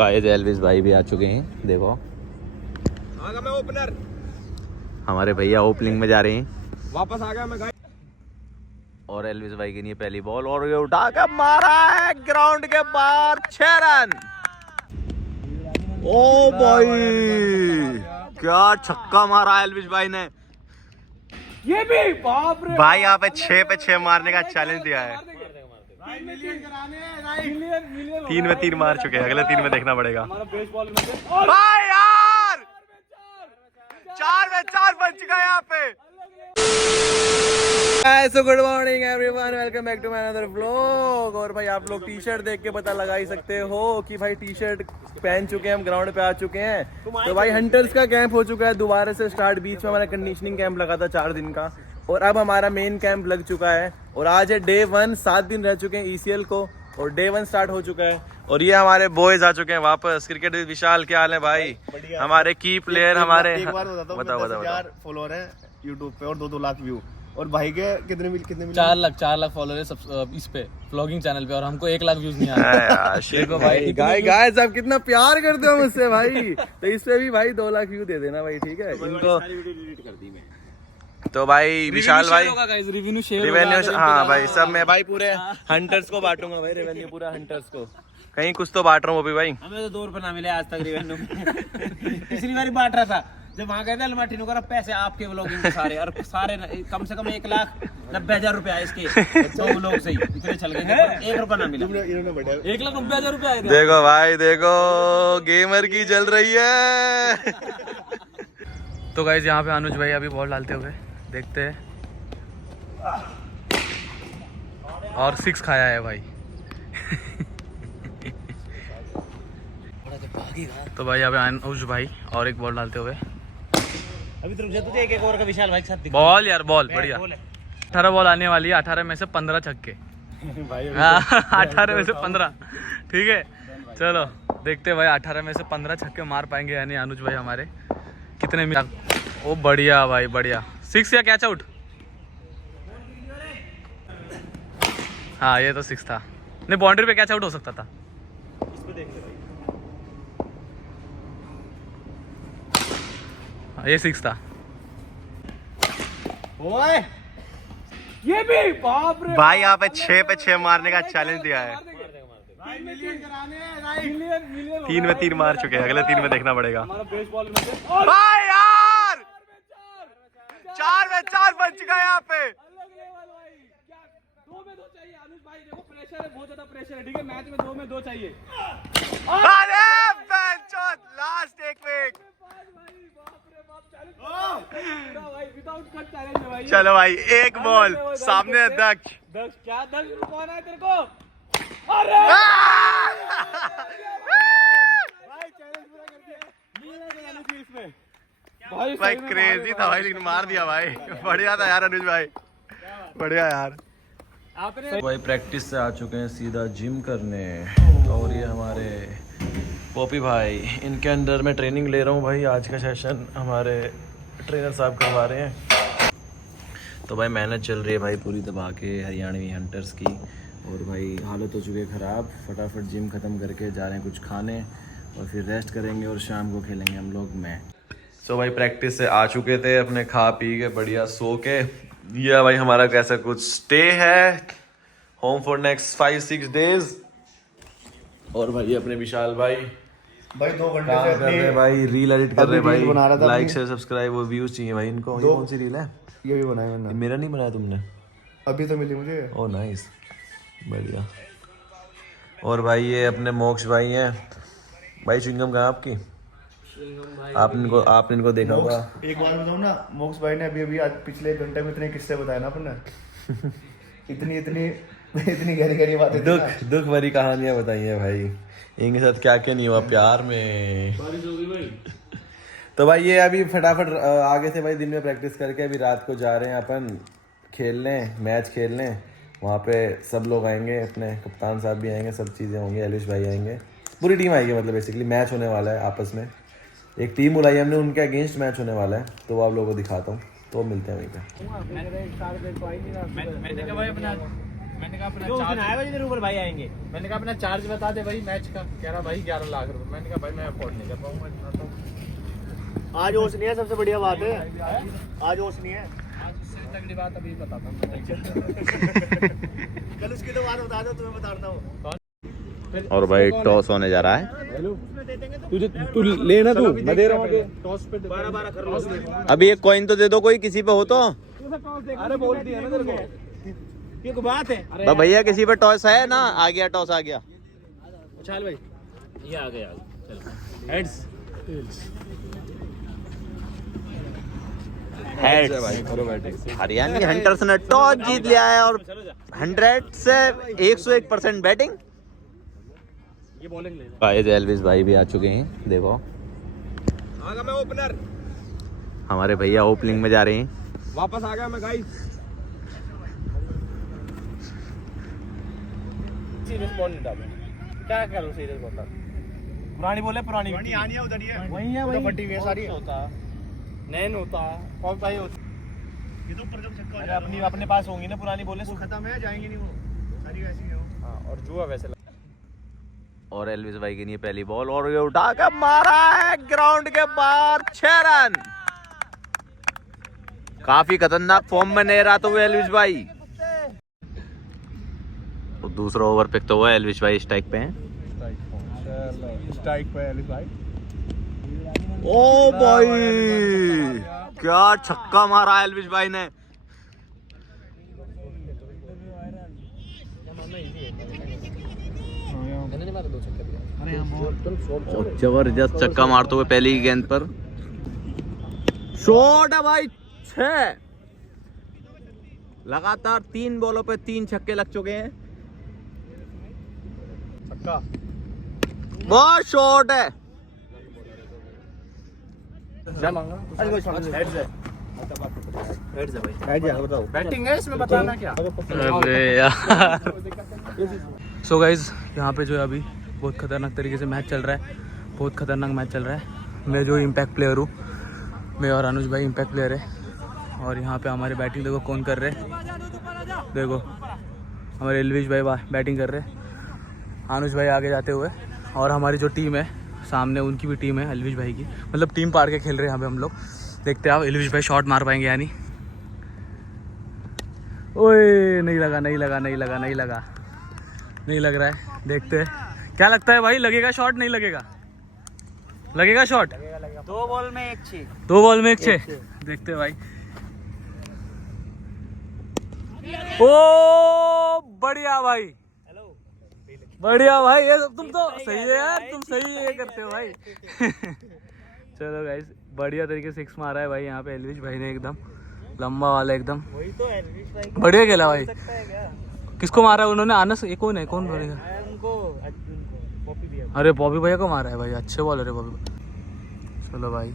भाई एल्विस भाई भी आ चुके हैं, देखो आ गया मैं ओपनर। हमारे भैया ओपनिंग में जा रहे हैं वापस आ गया मैं गाइस। और एल्विस भाई के लिए पहली बॉल और ये उठा के मारा है ग्राउंड के बाहर 6 रन। ओ भाई क्या छक्का मारा है एल्विस भाई ने। ये भी बाप रे भाई यहाँ पे 6 पे 6 मारने का चैलेंज दिया है। 3 में 3 मार चुके हैं, अगले 3 में देखना पड़ेगा। भाई यार 4 में 4 बन चुका है यहाँ पे। So good morning everyone, welcome back to my another vlog. और भाई आप लोग टी शर्ट देख के पता लगा ही सकते हो कि भाई टी शर्ट पहन चुके हैं, हम ग्राउंड पे आ चुके हैं। तो भाई हंटर्स का कैंप हो चुका है दोबारा से स्टार्ट। बीच में हमारा कंडीशनिंग कैंप लगा था 4 दिन का, और अब हमारा मेन कैंप लग चुका है। और आज है डे 1, 7 दिन रह चुके हैं ECL को और डे 1 स्टार्ट हो चुका है। और ये हमारे बॉयज आ चुके हैं वापस। क्रिकेट विशाल, क्या हाल है भाई? हमारे की प्लेयर हमारे एक बार बताओ 10,000 फॉलोअर है यूट्यूब पे और 2-2 लाख व्यू। और भाई के कितने मिले? 4 लाख फॉलोअर है सब इस पे व्लॉगिंग चैनल पे, और हमको 1 लाख व्यूज नहीं आ रहे। देखो भाई गाइस आप कितना प्यार करते हो मुझसे भाई। तो इस पे भी भाई 2 लाख व्यू दे देना भाई, ठीक है इनको। तो भाई विशाल भाई रिवेन्यू शेयर, रेवेन्यू, हाँ भाई सब मैं भाई पूरे हंटर्स को बांटूंगा भाई, रेवेन्यू पूरा हंटर्स को। कहीं कुछ तो बांट रहा हूँ वो भी भाई। हमें तो 2 रुपए ना मिले आज तक रेवेन्यू। पिछली बार बांट रहा था जब वहाँ गए थे अलमाटी नु करा पैसे आपके व्लॉगिंग के सारे, और सारे कम से कम 1,90,000 रुपए आए इसके 2 व्लॉग से ही इतने चल गए, 1 रुपया ना मिला। 1,90,000 रुपए आए थे। देखो भाई देखो गेमर की चल रही है। तो गाइस यहाँ पे अनुज भाई अभी बॉल डालते हुए देखते हैं, और 6 खाया है भाई। तो भाई यहाँ पे अनुज भाई और एक बॉल डालते हुए अभी तो रुक जा, तुझे एक और का विशाल भाई के साथ बॉल, यार बॉल बढ़िया। 18 बॉल आने वाली है, 18 में से 15 छक्के। 18 में से 15, ठीक है। चलो देखते भाई 18 में से 15 छक्के मार पाएंगे यानी अनुज भाई हमारे। कितने में? ओ बढ़िया भाई बढ़िया। 6 या कैच आउट? हाँ ये तो 6 था। नहीं बाउंड्री पे कैच आउट हो सकता था। ये 6 था। ओए ये भी बाप रे भाई यहाँ पे 6 पे 6 मारने का चैलेंज दिया है। 3 में 3 मार चुके हैं, अगले 3 में देखना पड़ेगा। भाई यार 4 में 4 बन चुका है यहाँ पे। 2 में 2 चाहिए अनुज भाई, देखो प्रेशर है, बहुत ज्यादा प्रेशर है, ठीक है। मैच में 2 में 2 चाहिए। अरे लास्ट एक विकेट। चलो भाई एक बॉल सामने दक्ष। क्या दक्ष कौन है तेरे को? अरे भाई क्रेजी था भाई, लेकिन मार दिया भाई। बढ़िया था यार अनुज भाई, बढ़िया यार। भाई प्रैक्टिस से आ चुके हैं सीधा जिम करने। और ये हमारे पॉपी भाई, इनके अंडर में ट्रेनिंग ले रहा हूँ भाई। आज का सेशन हमारे ट्रेनर साहब करवा रहे हैं। तो भाई मेहनत चल रही है भाई पूरी दबा के हरियाणवी हंटर्स की। और भाई हालत हो चुकी है ख़राब। फटाफट जिम ख़त्म करके जा रहे हैं कुछ खाने, और फिर रेस्ट करेंगे और शाम को खेलेंगे हम लोग मैच। सो भाई प्रैक्टिस से आ चुके थे, अपने खा पी के बढ़िया सो के। ये भाई हमारा कैसा कुछ स्टे है होम फॉर नेक्स्ट 5-6 डेज। और भाई अपने विशाल भाई 2 घंटे काम से कर रहे हैं भाई, रील एडिट कर रहे हैं भाई। बना रहा था लाइक शेयर सब्सक्राइब और व्यूज चाहिए भाई इनको। ये कौन सी रील है? ये भी बनाया मैंने, मेरा नहीं बनाया तुमने? अभी तो मिली मुझे। ओह नाइस, बढ़िया। और भाई ये अपने मोक्ष भाई हैं भाई। चिंगम कहाँ आपकी? आपने इनको देखा होगा। एक बार बताऊँ ना, मोक्स भाई ने अभी आज पिछले 1 घंटे में इतने किस्से बताए ना अपन ने। इतनी गहरी बातें, दुख भरी कहानियां बताई हैं भाई। इनके साथ क्या क्या नहीं हुआ प्यार में। बारिश हो गई भाई। तो भाई ये अभी फटाफट आगे से भाई दिन में प्रैक्टिस करके अभी रात को जा रहे हैं अपन खेलने, मैच खेलने। वहाँ पे सब लोग आएंगे, अपने कप्तान साहब भी आएंगे, सब चीज़ें होंगी, एलिश भाई आएंगे, पूरी टीम आएगी। मतलब बेसिकली मैच होने वाला है आपस में। एक टीम बुलाई हमने, उनके अगेंस्ट मैच होने वाला है, तो वो आप लोगों को दिखाता हूँ। तो मिलते हैं वहीं पे। मैंने कहा अपना क्यों उस दिन चार्ज, आएगा जिधर ऊपर भाई आएंगे। मैंने कहा अपना चार्ज बता दे भाई मैच का। कह रहा भाई 11 लाख रुपए। मैंने कहा भाई मैं अफोर्ड नहीं कर पाऊंगा इतना तो। आज ओस नहीं है, सबसे बढ़िया बात है आज ओस नहीं है। आज उससे तगड़ी बात अभी बताता हूँ। कल उसकी तो बात बता दो, तुम्हें बताता हूँ। और भाई टॉस होने जा रहा है। तुझे तू लेना, तू मैं दे रहा हूँ। टॉस पे 12 कर लो। अभी एक कॉइन तो दे दो कोई, किसी पे हो तो। अरे बोल दिया ना तेरे को, ये कोई बात है। तो भैया किसी पे टॉस है ना? आ गया टॉस आ गया। उछाल भाई, ये आ गया। चलो हेड्स। हरियाणवी हंटर्स ने टॉस जीत लिया है और 100 से 101% बैटिंग। ये बॉलिंग ले भाई एल्विस भाई भी आ चुके हैं, देखो आगा मैं ओपनर, हमारे भैया ओपनिंग में जा रहे हैं। वापस आ गया मैं गाइस। सीरियस बॉल नहीं डाले, क्या करूं सीरियस बॉल। पुरानी बोले, पुरानी आनी है उधर ही है, वही है, वही फटी हुई है सारी। होता नैन होता कौन भाई होता। ये तो ऊपर जब छक्का हो अरे जाएगा, अपने पास होंगी ना पुरानी बोले। वो खत्म है, जाएंगे नहीं वो सारी वैसी है। हाँ, और जुआ वैसे और एल्विस भाई की नहीं पहली बॉल और ये उठा कर मारा है ग्राउंड के बाहर 6 रन। काफी खतरनाक फॉर्म में नहीं रहा तो वो एल्विस भाई। और दूसरा ओवर पिक तो हुआ, एल्विस भाई स्ट्राइक पे हैं। स्ट्राइक पे एलिस भाई। ओ भाई क्या छक्का मारा एल्विस भाई ने। और जबरदस्त छक्का मारते हुए पहली ही गेंद पर। शॉट है भाई 6। लगातार 3 बॉलों पे 3 छक्के लग चुके हैं। छक्का बहुत शॉट है। बैटिंग है इसमें, बताना क्या। अरे यार सो गाइज यहाँ पे जो है अभी बहुत खतरनाक तरीके से मैच चल रहा है, बहुत खतरनाक मैच चल रहा है। मैं जो इम्पैक्ट प्लेयर हूँ, मैं और अनुज भाई इम्पैक्ट प्लेयर है। और यहाँ पे हमारे बैटिंग देखो कौन कर रहे हैं, देखो हमारे एल्विस भाई बैटिंग कर रहे हैं, अनुज भाई आगे जाते हुए। और हमारी जो टीम है सामने, उनकी भी टीम है एल्विस भाई की, मतलब टीम पार के खेल रहे हैं यहाँ पे हम लोग। देखते हैं आप एल्विस भाई शॉट मार पाएंगे या नहीं। ओए नहीं लगा, नहीं लगा, नहीं लगा, नहीं लगा, नहीं लग रहा है। देखते हैं क्या लगता है भाई, लगेगा शॉट नहीं लगेगा? लगेगा शॉट। 2 बॉल में 1 6। 2 बॉल में 1 6। देखते हैं भाई। ओ बढ़िया भाई, बढ़िया भाई, ये तुम तो सही है यार, तुम सही ये करते हो भाई। चलो गाइस, बढ़िया तरीके से 6 मारा है भाई यहाँ पे एल्विस भाई ने, एकदम लंबा वाला, एकदम वही तो एल्विस भाई बढ़िया खेला भाई। सकता है क्या? किसको मारा है उन्होंने? आनस, ये कौन है, कौन बोलेगा? उनको कॉपी दिया। अरे बॉबी भैया को मारा है भाई, अच्छे बॉलर है बॉबी। चलो भाई,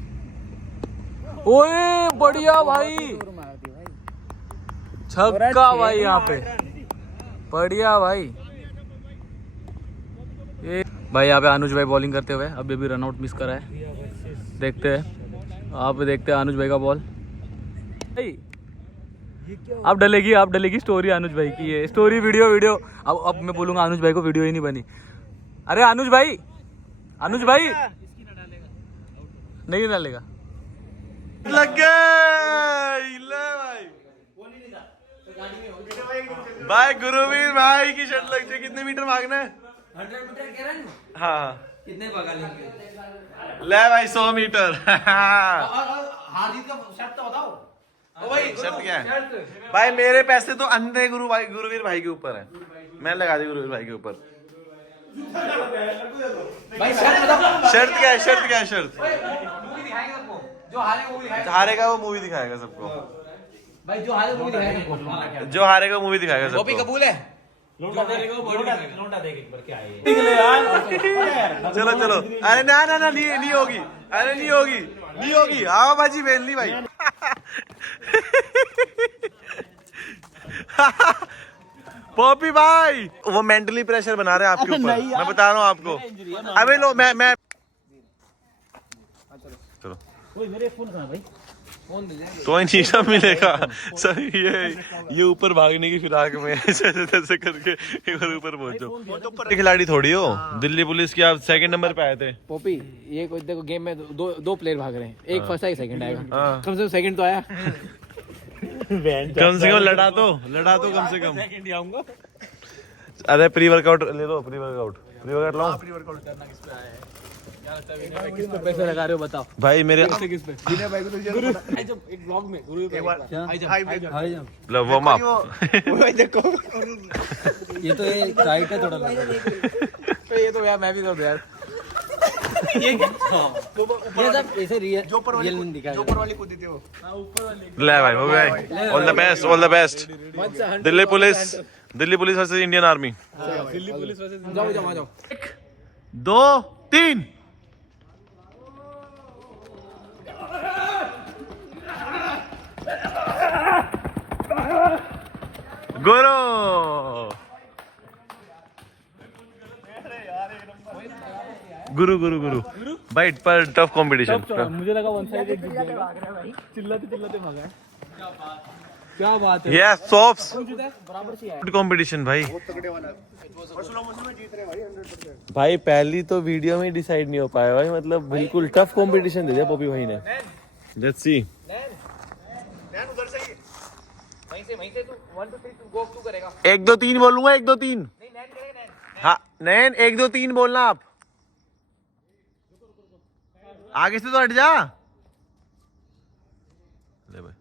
ओए बढ़िया भाई, छक्का भाई यहाँ पे, बढ़िया भाई। ये भाई यहाँ पे अनुज भाई बॉलिंग करते हुए अभी भी रनआउट मिस करा है। देखते हैं, आप देखते हैं अनुज भाई का बॉल। अब डलेगी स्टोरी अनुज भाई की, ये स्टोरी वीडियो। अब मैं बोलूंगा अनुज भाई को वीडियो ही नहीं बनी। अरे अनुज भाई नहीं डालेगा। लग गए भाई गुरुवीर भाई की शर्ट लग जाए। कितने मीटर भागना है? 100 मीटर कह रहा है। हाँ कितने भगा लेंगे? ले भाई 100 मीटर। हार जीत का शर्त तो बताओ। ओ भाई शर्त क्या है भाई? मेरे पैसे तो अंधे गुरुवीर भाई के ऊपर है, मैं लगा दी गुरुवीर भाई के ऊपर। भाई शर्त बताओ। शर्त क्या है? शर्त क्या है? शर्त मूवी दिखाएंगे सबको, जो हारेगा वो दिखाएगा। हारेगा वो मूवी दिखाएगा सबको। भाई जो हारेगा मूवी दिखाएगा सबको। जो हारेगा मूवी दिखाएगा सबको। कॉपी कबूल है। लोटा देगा वो बॉडी दिखाएगा। लोटा देगा एक बार, क्या है ये? चलो चलो, अरे ना नहीं होगी, अरे नहीं होगी। हाँ बाजी बेलनी भाई। पॉपी भाई वो मेंटली प्रेशर बना रहे हैं आपके ऊपर, मैं बता रहा हूँ आपको। अबे लो मैं चलो ओए मेरे फोन कहाँ भाई? तो नीचा मिलेगा सर। ये ऊपर भागने की फिराक में ऐसे करके एक बार ऊपर पहुंचो। खिलाड़ी थोड़ी हो, दिल्ली पुलिस की आप सेकंड नंबर पे आए थे। पोपी ये कोई देखो गेम में दो प्लेयर भाग रहे हैं, एक फर्स्ट है एक सेकंड आएगा। कम से कम सेकंड तो आया। कम से कम लड़ा तो कम से कम। सेकंड ही आऊंगा। अरे प्री वर्कआउट ले लो, प्री वर्कआउट लाओ। किस पे पैसे लगा रहे हो बताओ भाई मेरे किस पे? विनय भाई को तो गुरु एक ब्लॉग में गुरु पे हाई जंप वार्म अप। देखो ये तो ये टाइट है थोड़ा तो ये तो यार मैं भी तो यार ये सब ऐसे रियल नहीं दिखाया। ऊपर वाली कूदी थी वो। ले भाई हो गए। All the best. Delhi police versus Indian army. Delhi police versus जाओ 1 2 3। गुरु भाई पर टफ कंपटीशन। मुझे लगा वन साइड जीत जाएगा। चिल्लाते भागा। क्या बात है। यस सॉफ्ट बराबर से आया। कंपटीशन भाई। तगड़े वाला और स्लो मोशन में जीत रहे भाई 100%। भाई पहली तो वीडियो में डिसाइड नहीं हो पाया भाई, मतलब बिल्कुल टफ कंपटीशन दे दिया पॉपी भाई ने। Let's see. नैन उधर से ही वहीं से तू 1 2 3 गो तू करेगा। 1 2 3 बोलूंगा। 1 2 3। नहीं नैन करेगा नैन। हाँ नैन 1 2 3 बोलना आप। आगे से तो हट जा। ले भाई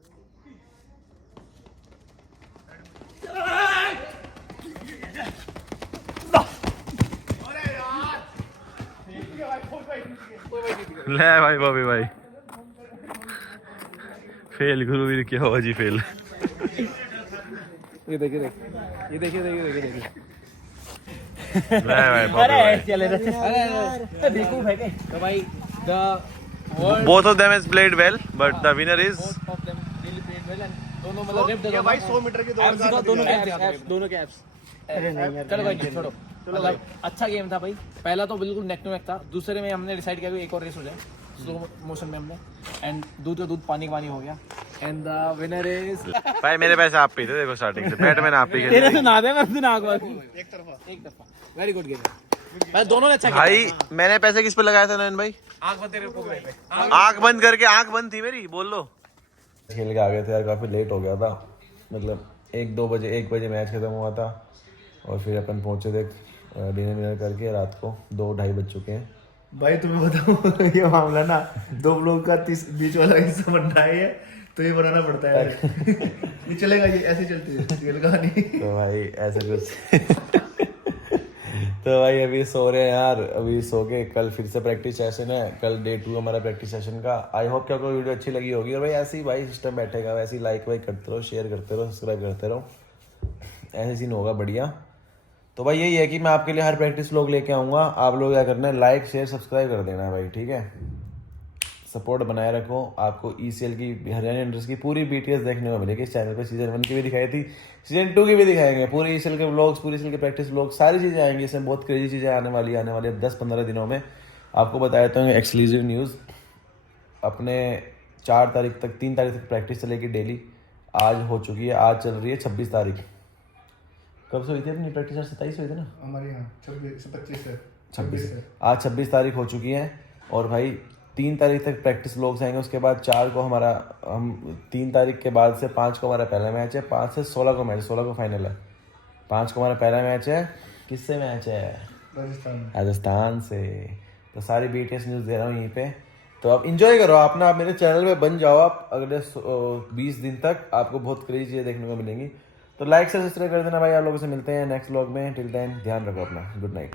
ले भाई बॉबी भाई फेल। गुरुवीर क्या हुआ जी फेल। ये देखिए ले भाई बॉबी भाई। चले अरे देखो भाई तो भाई Both of them has played well, but the winner is दोनों मतलब ये भाई 100 मीटर की दौड़ का दोनों के एप्स। चलो भाई छोड़ो। मतलब अच्छा गेम था भाई। पहला तो बिल्कुल नेक टू नेक था। दूसरे में हमने डिसाइड किया कि एक और रेस हो जाए स्लो मोशन में हमने, एंड दूध का दूध पानी का पानी हो गया। एंड द विनर इज भाई मेरे पैसे आप पीते देखो स्टार्टिंग से। बैट मैंने आप ही तेरे खेले। से ना दे मैं से नाक मार एक तरफा। वेरी गुड गेम भाई, दोनों ने अच्छा किया। भाई मैंने पैसे किस पे लगाया था नयन भाई? आंख बंद तेरे पोगरे पे। आंख बंद करके, आंख बंद थी मेरी, बोल लो। खेल के आ गए थे यार, काफी लेट हो गया था। मतलब 1 बजे मैच खत्म हुआ था और फिर अपन पहुंचे थे डिनर करके रात को 2-2:30 बज चुके हैं। भाई तुम्हें बताऊं ये मामला ना 2 ब्लॉग का बीच वाला हिस्सा बनना है तो ये बनाना पड़ता है। ये चलेगा, ये ऐसे चलती है रियल कहानी। तो भाई ऐसा कुछ तो भाई अभी सो रहे हैं यार। अभी सो के कल फिर से प्रैक्टिस सेशन है। कल डे 2 हमारा प्रैक्टिस सेशन का। आई होप कि आपको वीडियो अच्छी लगी होगी। और भाई ऐसे ही भाई सिस्टम बैठेगा, वैसे ही लाइक वाइक करते रहो, शेयर करते रहो, सब्सक्राइब करते रहो, ऐसे सीन होगा बढ़िया। तो भाई यही है कि मैं आपके लिए हर प्रैक्टिस व्लॉग लेके आऊँगा। आप लोग क्या करना है, लाइक शेयर सब्सक्राइब कर देना है भाई, ठीक है। सपोर्ट बनाए रखो। आपको ECL की, हरियाणा इंडर्स की पूरी BTS देखने को मिलेगी इस चैनल पे। सीजन 1 की भी दिखाई थी, सीजन 2 की भी दिखाएंगे। पूरी ECL के व्लॉग्स, पूरी ECL के प्रैक्टिस व्लॉग, सारी चीज़ें आएंगी। इसमें बहुत क्रेजी चीज़ें आने वाली 10-15 दिनों में। आपको बताया तो एक्सक्लूसिव न्यूज़। अपने 4 तारीख तक, 3 तारीख तक प्रैक्टिस चलेगी डेली। आज हो चुकी है, आज चल रही है 26 तारीख। कब से हुई थी अपनी प्रैक्टिस? 27 हुई थी ना हमारे यहाँ 26 है। 26 आज 26 तारीख हो चुकी है। और भाई 3 तारीख तक प्रैक्टिस व्लॉग्स आएंगे। उसके बाद 4 को हमारा, हम 3 तारीख के बाद से 5 को हमारा पहला मैच है। 5 से 16 को मैच, 16 को फाइनल है। 5 को हमारा पहला मैच है। किससे मैच है? राजस्थान से। तो सारी BTS न्यूज़ दे रहा हूँ यहीं पे। तो आप इंजॉय करो, आप ना, आप मेरे चैनल पे बन जाओ। आप अगले 20 दिन तक आपको बहुत क्रेजी चीज़ें देखने को मिलेंगी। तो लाइक से सब्सक्राइब कर देना भाई। आप लोगों से मिलते हैं नेक्स्ट व्लॉग में। टिल देन ध्यान रखो अपना। Good night.